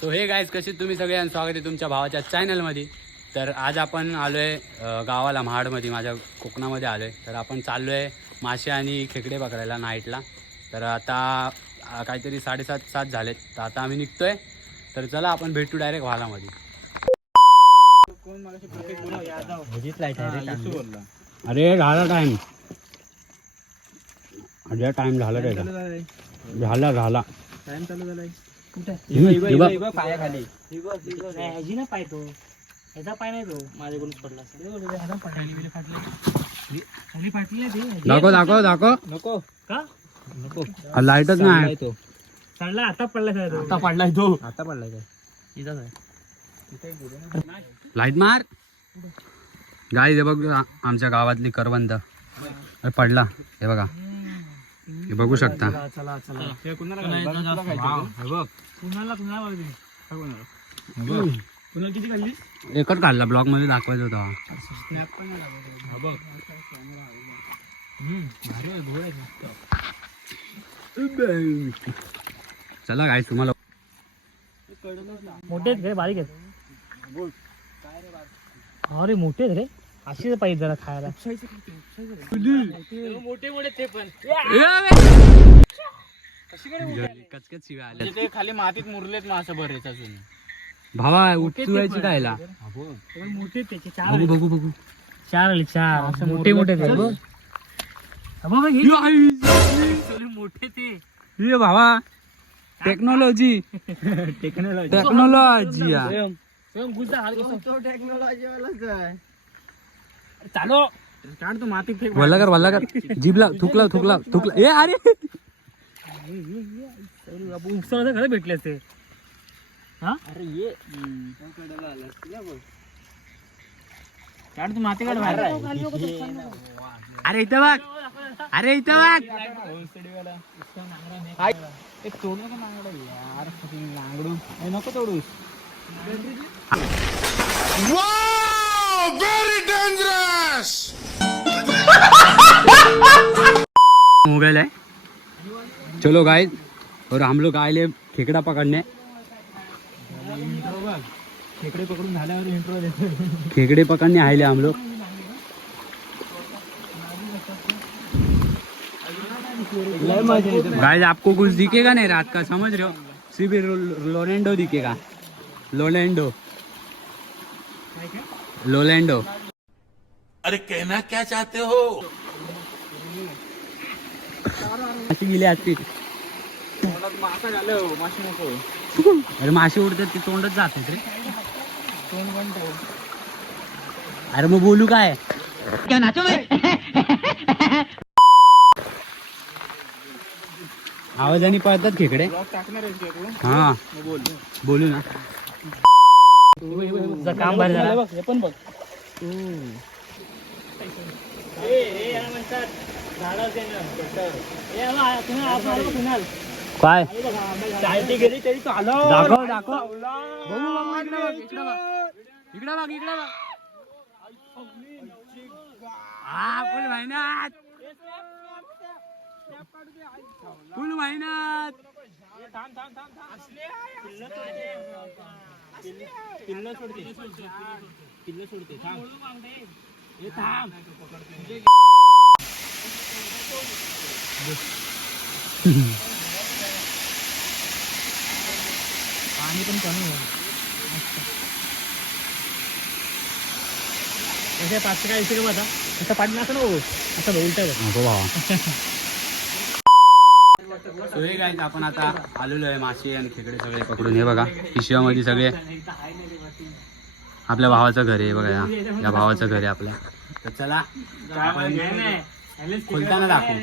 So हे guys कसे तुम्ही सगळ्यांना स्वागत आहे तुमच्या भावाच्या चॅनलमध्ये. तर आज आपण आलो आहे गावाला महाडमध्ये, माझ्या कोकणामध्ये आलो आहे. तर आपण चाललो आहे मासे आणि खेकडे पकडायला नाईटला. तर आता काहीतरी 7:30 झालेत. तर आता आम्ही निघतो आहे. तर चला आपण भेटू डायरेक्ट वालामध्ये. अरे झाला टाइम, अरे टाइम झाला त्याचा, झाला टाइम चालू झालाय. पायाखाली ना पाय तो ह्याचा पाय नाही तो माझ्याकडून पडला दाखव नको का नको लाईटच नाही तो चढला. आता पडलाय तो, आता पडलाय तो, आता पडलाय काय इथंच आहे. लाईट मार गाई. हे बघ आमच्या गावातली करवंद पडला, हे बघा, हे बघू शकता. चला चला कुणाला किती काढली? एकच काढला, ब्लॉग मध्ये दाखवायचा होता. चला गाईस, तुम्हाला मोठे आहेत रे बारीक आहेत? अरे मोठे आहेत रे, अशीच पाहिजे जरा खायला. मोठे मोठे ते पण कचकच शिव्या आल्या. ते खाली मातीत मुरलेत मासे बरेच अजून. भावा उठवायची कायला. मोठे त्याचे चार बघू बघू बघू, चार आले, चार मोठे मोठे ते मोठे ते. ये भावा, टेक्नॉलॉजी टेक्नॉलॉजी चालो काढ तू मातीत फेक. वल्ला कर जीभला थुकला. ए अरे उपसा खरं भेटले असते. हा अरे ये काढ तू माती काढ बाहेर. अरे इथं बघ, अरे इथं बघ. एक तोडलं का नांगडं यार, नांगडू नको तोडूस. मोबाइल है. चलो गाइस, और हम लोग आए ले खेकड़ा पकड़ने. खेकडे पकडून झाल्यावर इंट्रो देतो. खेकड़े पकड़ने आए ले हम लोग. गाइस आपको कुछ दिखेगा नहीं रात का, समझ रहे हो? सिर्फ लोलेंडो दिखेगा. लोलेंडो. अरे कहना क्या चाहते हो? माशी गेली आजची. मासा झालं माशी नको. अरे मासे उडतात ते तोंडच जाते रे. तोंड पण ठेव. अरे मग बोलू काय? आवाजाने पळतात खेकडे. टाकणार आहेस का तू? हा बोल. बोलू ना. तुझं काम भारी झालं. हे पण बघ. काय गेली तरी तो आलो. दाखव बघू इकडे बघ. हा फुल मेहनत. पिल्ल सोडते थांब. हे थांब. पाणी पण कमी आहे. कशा 5 काय विषय बघा. असं पाणी नसतं नको, असं उलट नको भावा. So हे गाईज, आपण आता आलेलो आहे मासे आणि खेकडे सगळे पकडून. हे बघा पिशव्यामध्ये सगळे. आपल्या भावाचं घर आहे बघा, या भावाचं घर आहे आपल्या. तर चला आपण खोलताना दाखवू.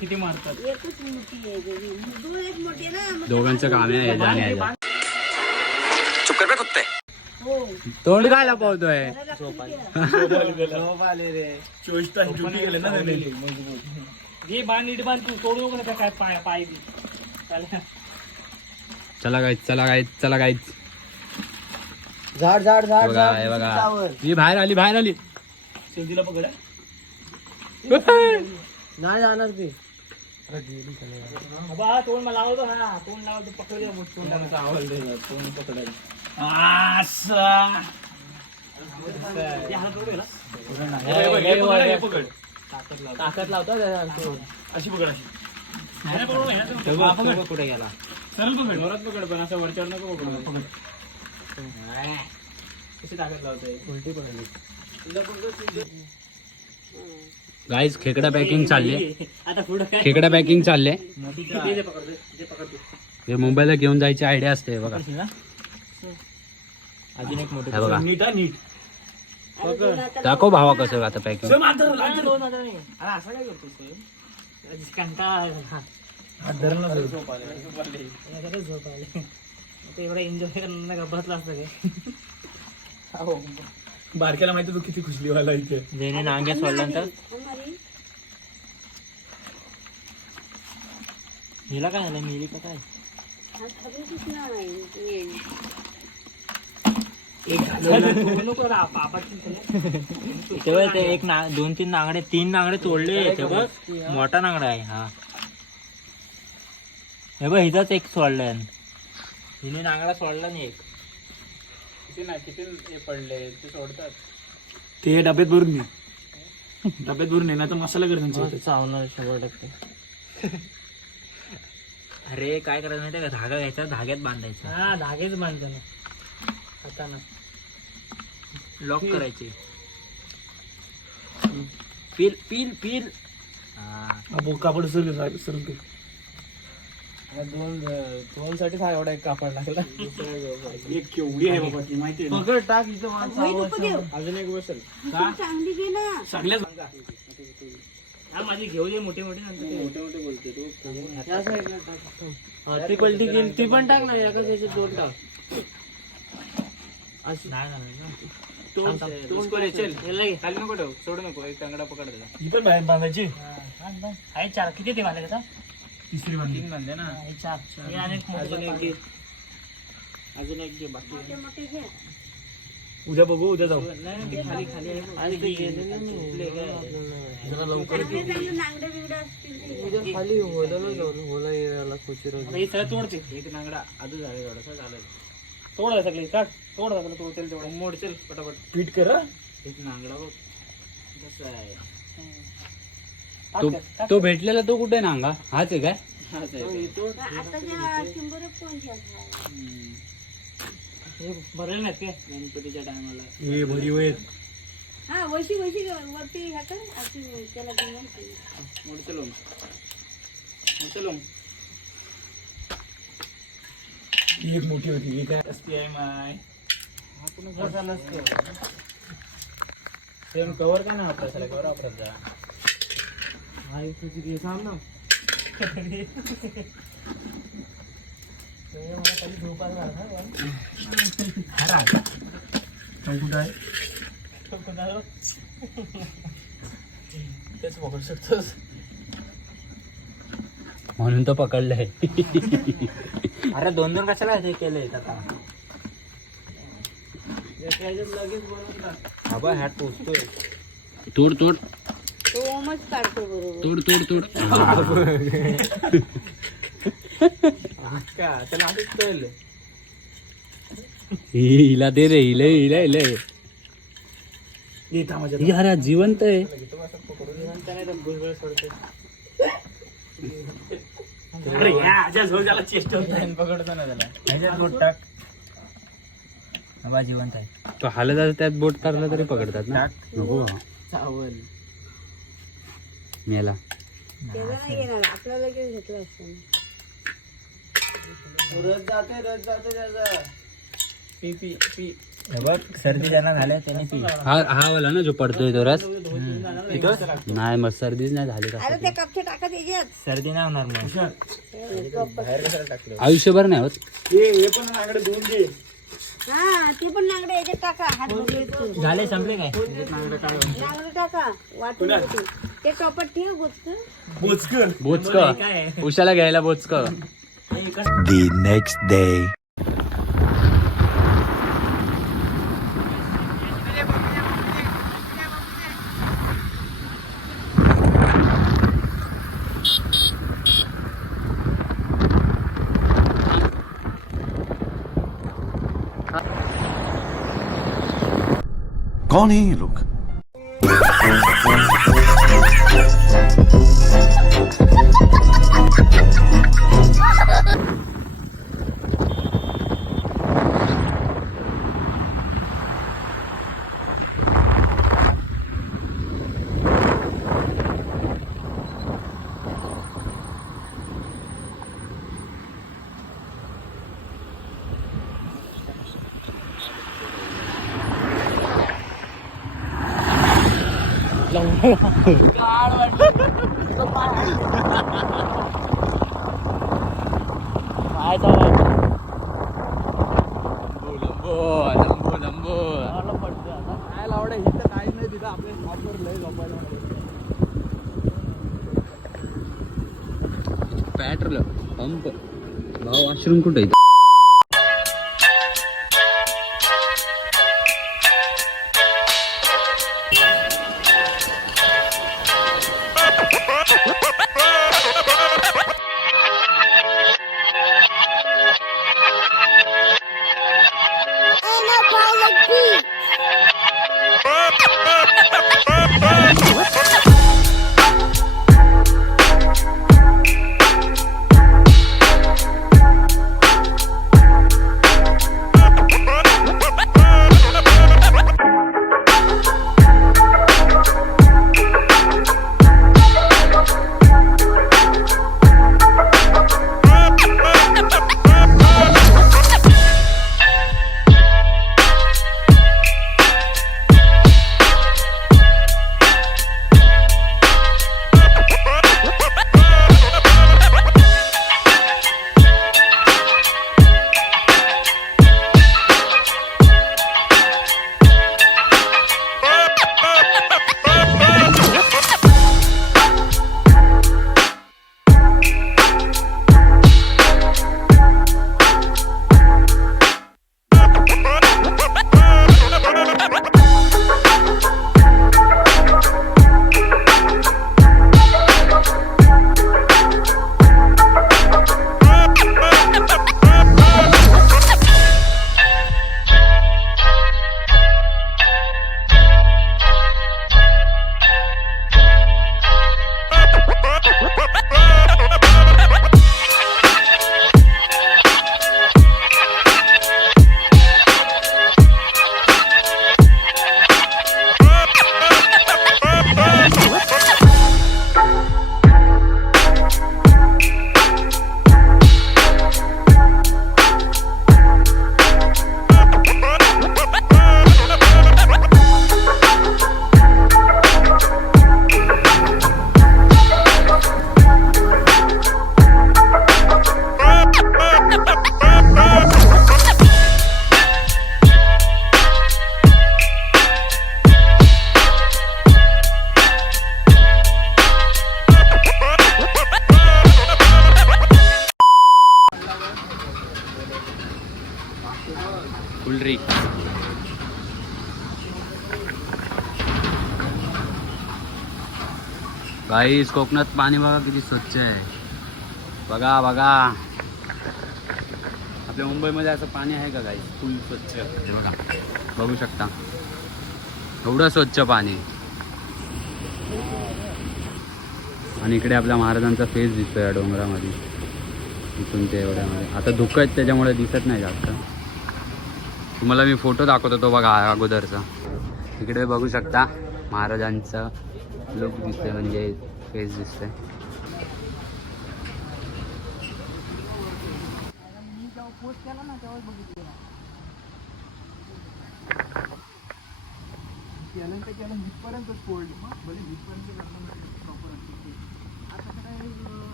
किती मारतात. दोघांचं काम आहे जाण्याचं. तोंड काय लपवतोय? हे बाण नीट बांध तू तोडू नको ना काय पाय पाय बी. चालेल. चला गाईच चला गाईच चला गाईच. झाड झाड झाड बघा हे बघा ही बाहेर आली बाहेर आली. शेवटीला पकड. नाही जाणार ते. बा तोंड मला लावतो ना तोंड लावतो पकडले तोंड पकडायला. ताकद लावतो अशी पकड अशी कुठे गेला. सरळ पकड जोरात पकड पण असं वरच्यावर नको पकड. कशी ताकद लावतोय उलटी पकडली. गाईज खेकडा पॅकिंग चालले. आता पुढं काय खेकडा पॅकिंग चालले. ते पकडतो. हे मुंबईला घेऊन जायची आयडिया असते बघा. अजून एक मोठे हे बघा नीट नीट दाखव भावा कसं आता पॅकिंग. असं काय करतोस कंटाळा झोप आले एवढा एन्जॉय करणं घबरतला असतं काय. बारक्याला माहिती तू किती खुशली व्हायला इथे. जेने नांग्या सोडल्यानंतर हिला काय झालं मेली का काय. तेव्हा ते एक दोन तीन नांगडे तीन नांगडे तोडले. ते बघ मोठा नांगडा आहे हा. हे बघ हिचाच एक सोडलाय. हिने नांगडा सोडला नाही एक. किती हे पडले ते सोडतात ते डब्यात भरून घे. डब्यात भरून ये ना तर मसाला कर त्यांचा चावणार 100%. अरे काय करायचं माहितीये का धागा घ्यायचा धाग्यात बांधायचा. हा धागेच बांधतो ना हाताना लॉक करायचे. Peel peel peel. कापड सर दोन साठी एवढा एक कापड लागला. एक केवढी आहे बाबा ती माहिती आहे पकड टाक इथं. अजून एक बसेल चांगली घे ना. सगळ्याच हा माझी घेऊ दे मोठे मोठे नंतर मोठे बोलते तू. ती पलटी केली ती पण टाक ना. एका त्याच्यात दोन टाक. अशी खाली नको ठेव सोडू नको. एक तांगडा पकड त्याला. ही पण बाहेर बांधायची आहे. चार किती ते बांधायचे आता. तिसरी बांधली 3 बांधले ना. चार अजून एक घे. अजून एक घे बाकी. मोठे मोठे घे. उद्या बघू उद्या जाऊ. खाली खाली जरा लवकर चांगले चांगले नांगडे बिंगडे असतील ते. उद्या खाली होलं जाऊन होला यायला खुशीर. हे सगळं तोडते. एक नांगडा आधू झाले थोडासा झालं. तोड सगळे काट तोड सगळं तोडतील तेवढं मोडतील पटापट पीठ कर. एक नांगडा बघ कसं आहे. तो भेटलेला तो कुठे नांगा हाच आहे काय. आता ज्या चिंबोरे कोण भरले नाहीत काय गणपतीच्या टायमाला हे भरी होईल. हा वशी वशी वरती ह्या कर अशी त्याला घेऊन मोडचलो मोडचलो. एक मोठी होती ही काय असती आहे माय. सेम कवर का ना वापरायचा कवर वापरायचा. सांग ना. कुठं आहे तेच पकडू शकतोस म्हणून तो पकडलाय. अरे दोन दोन कशाला हे केलंय आता. लगेच बनवतात. हा बा ह्यात पोचतोय. तोड तोड तो ओमच काढतो बरोबर. तोड तोड तोड. का त्याला आधीच कळलं. हिला दे रे हिला हिला हिला. ये थांबा ही अरे जिवंत आहे. अरे या ज्या झोल त्याला चेष्ट होत नाही. पकडतो ना त्याला ह्याच्यात बोट टाक. बा जिवंत आहे. तो हालत असं त्यात बोट टाकला तरी पकडतात ना. नको बाबा चावल मेला. तेव्हा नाही घेणार आपल्याला घेऊन घेतलं असतं. रस जाते त्याचा. P P P. हे बघ सर्दी ज्यांना झाल्या त्याने पी. हा वाला ना जो पडतोय तो रस. नाही मग सर्दीच नाही झाली अरे का. ते कपचे टाकत याच्यात. सर्दी नाही होणार मग. बाहेर कशाला टाकलं. आयुष्यभर नाही होत. हे पण नांगडे धुवून घे. हा ते पण नांगडे याच्यात टाका. हात धुतले तो. झाले संपले काय. नांगडे टाका वाटून. ते टॉपर ठेव गोष्ट. बोचक उशाला घ्यायला बोचक. The next day. कौन है ये लोग? पेट्रोल पंप भाऊ वॉशरूम कुठे आहे? फुलरी गाईस कोकणात पाणी बघा किती स्वच्छ आहे. बघा बघा आपल्या मुंबईमध्ये असं पाणी आहे का गाईस? फुल स्वच्छ हे बघा, बघू शकता एवढं स्वच्छ पाणी. आणि इकडे आपल्या महाराजांचा फेस दिसतोय या डोंगरामध्ये. इथून ते एवढ्यामध्ये आता धुकं आहेत त्याच्यामुळे दिसत नाही जास्त. तुम्हाला मी फोटो दाखवतो तो बघा अगोदरचा. इकडे बघू शकता महाराजांचा लुक दिसतोय, म्हणजे फेस दिसतोय.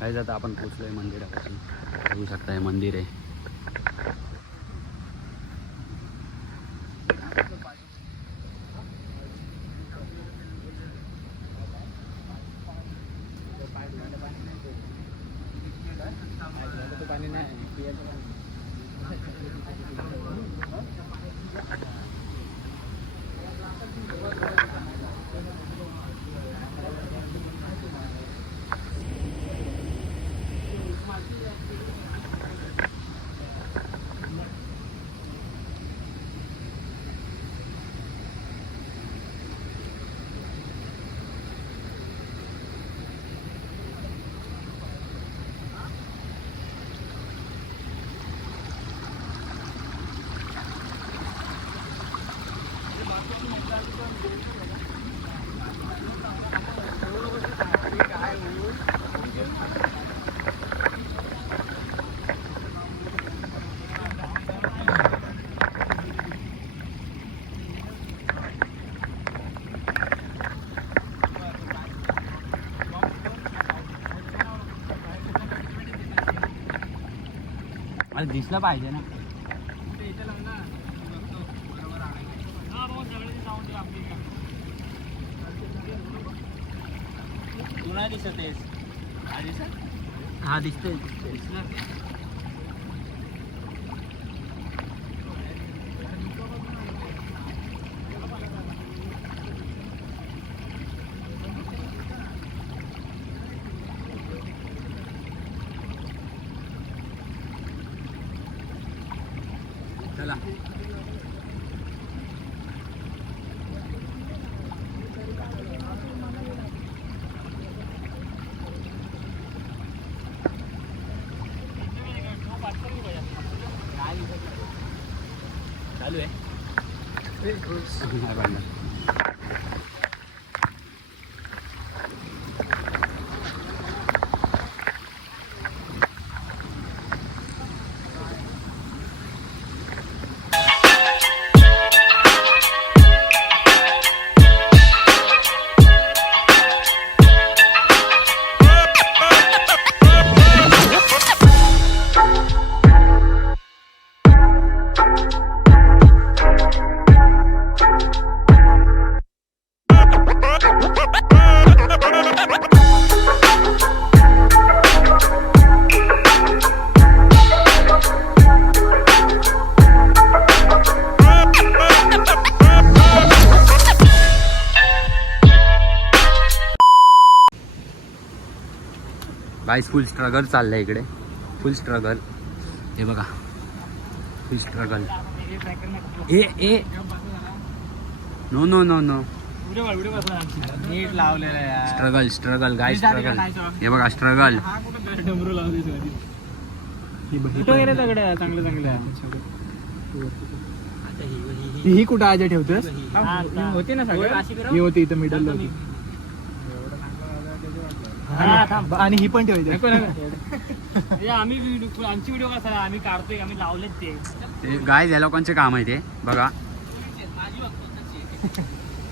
काय जातं आपण पोचलोय मंदिरापासून. बघू शकता हे मंदिर आहे. अरे दिसलं पाहिजे ना. तू नाही दिसत आहेस. हा दिसतोय. चला चालू आहे. नाही पाडलं. गाईस फुल स्ट्रगल चाललंय इकडे. फुल स्ट्रगल. हे बघा फुल स्ट्रगल. ए नो नो नो नो. नीट लावलेलं आहे. स्ट्रगल स्ट्रगल गाईस स्ट्रगल. हे बघा स्ट्रगल. डमरू लावले दगड चांगलं चांगलं. ही कुठं आज ठेवतोस? होती ना सगळं. ही होती इथं मिडल होती. आणि ही पण ठेवायची. आम्ही आमची व्हिडिओ कसा आम्ही काढतोय. आम्ही लावलेत ते गाईस या लोकांचे काम आहे ते बघा.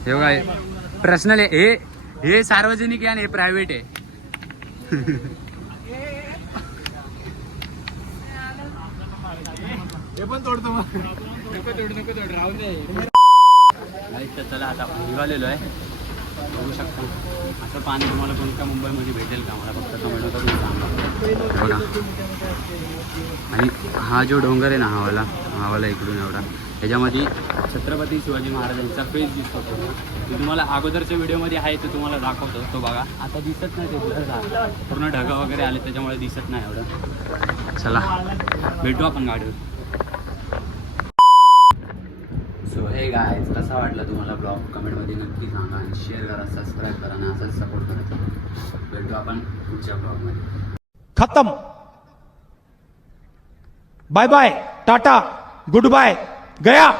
हे बघा पर्सनल आहे. हे सार्वजनिक आहे आणि हे प्रायव्हेट आहे. हे पण तोडतो मग. नको तोड राहू दे. तर चला आता आपण निघालेलो आहे. बघू शकता असं पाणी तुम्हाला कोणत्या मुंबईमध्ये भेटेल का? मला फक्त कमेंट करून सांगा बघा. आणि हा जो डोंगर आहे ना हावाला इकडून एवढा, ह्याच्यामध्ये छत्रपती शिवाजी महाराजांचा फेस दिसतो पूर्ण. ते तुम्हाला अगोदरच्या व्हिडिओमध्ये आहे ते तुम्हाला दाखवतो. तो बघा आता दिसत नाही. ते ब्लर झालं पूर्ण ढगा वगैरे आले त्याच्यामुळे दिसत नाही एवढं. चला भेटू आपण गाडीवर. सो हे गाईज कसा वाटला तुम्हाला ब्लॉग कमेंटमध्ये नक्की सांगा आणि शेअर करा, सबस्क्राईब करा आणि असाच सपोर्ट करायचा. भेटू आपण पुढच्या ब्लॉगमध्ये. खत्म. Bye bye, tata, goodbye, गया.